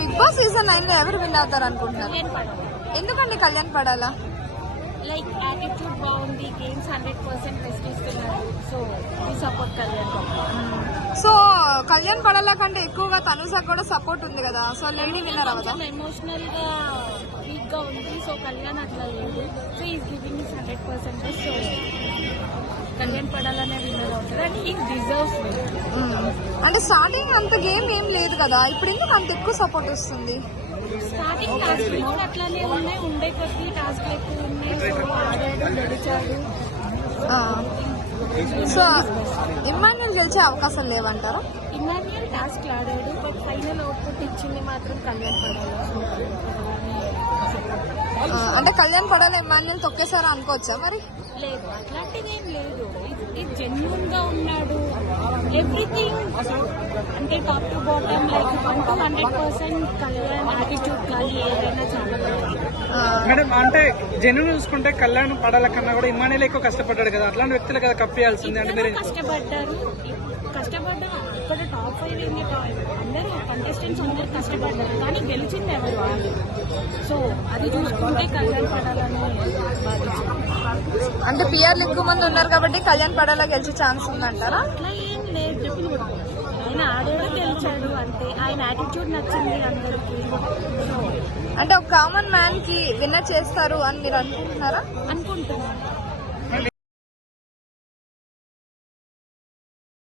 Big boss season 9 లో ఎవరు win అవుతారు అనుకుంటున్నారు? ఎందుకండి కళ్యాణ్ పడాలా? లైక్ యాటిట్యూడ్ బాగుంది, గేమ్స్ 100% బెస్ట్ ఇస్తున్నారు. సో ఈ సపోర్ట్ కళ్యాణ్. సో కళ్యాణ్ పడాలా కంటే ఎక్కువగా తనుజ కూడా సపోర్ట్ ఉంది కదా, సో లెన్ని విన్నర్ అవదా? ఎమోషనల్ గా వీక్ గా ఉంది. సో కళ్యాణ్ అట్లా లేదు. So is giving 100%. So Kalyan పడాలనే విన్నర్ అవుతారు అండ్ హీ డిజర్వ్స్. అంటే స్టార్టింగ్ అంత గేమ్ ఏం లేదు కదా, ఇప్పుడు ఎందుకు అంత ఎక్కువ సపోర్ట్ వస్తుంది? స్టార్టింగ్ టాస్క్ మోడ్ అట్లానే ఉన్నాయి, ఉండే కొద్ది టాస్క్లు ఎక్కువ ఉన్నాయి. సో ఆడాడు, గెలిచాడు. సో ఇమ్మాన్యుల్ గెలిచే అవకాశాలు లేవంటారా? ఇమ్మాన్యుయల్ టాస్క్ ఆడాడు, బట్ ఫైనల్ అవుట్పుట్ ఇచ్చింది మాత్రం కళ్యాణ్ పడాలి. అంటే కళ్యాణ్ పడాలి ఇమ్మాన్యుల్ తొక్కేసారా అనుకోవచ్చా మరి? లేదు, అట్లాంటిది ఏం లేదు. ఇది జెన్యూన్ గా ఉన్నాడు. ఎవ్రీథింగ్ అంటే top to bottom like 100% Kalyan attitude కానీ ఏదైనా చాలా మేడం. అంటే జెన్యూన్ చూసుకుంటే కళ్యాణ్ పడాల కన్నా కూడా ఇమ్మాన్యుయల్ ఎక్కువ కష్టపడ్డాడు కదా, అట్లాంటి వ్యక్తులు కదా కప్పేయాల్సింది. అంటే మీరు కష్టపడ్డారు అక్కడ టాప్ 5 అందరూ కంటెస్టెంట్స్ అందరూ కష్టపడ్డారు, కానీ గెలిచింది ఎవరు? సో అది చూసుకుంటే కళ్యాణ్ పడాలని బాధించారు. అంటే పిఆర్లు ఎక్కువ మంది ఉన్నారు కాబట్టి కళ్యాణ్ పడాలా గెలిచే ఛాన్స్ ఉందంటారా? అట్లా ఏం లేదు. ఆయన ఆడాడు, గెలిచాడు అంతే. ఆయన యాటిట్యూడ్ నచ్చింది అందరికి. అంటే ఒక కామన్ మ్యాన్ కి విన్నర్ చేస్తారు అని మీరు అనుకుంటున్నారా? అనుకుంటున్నాను.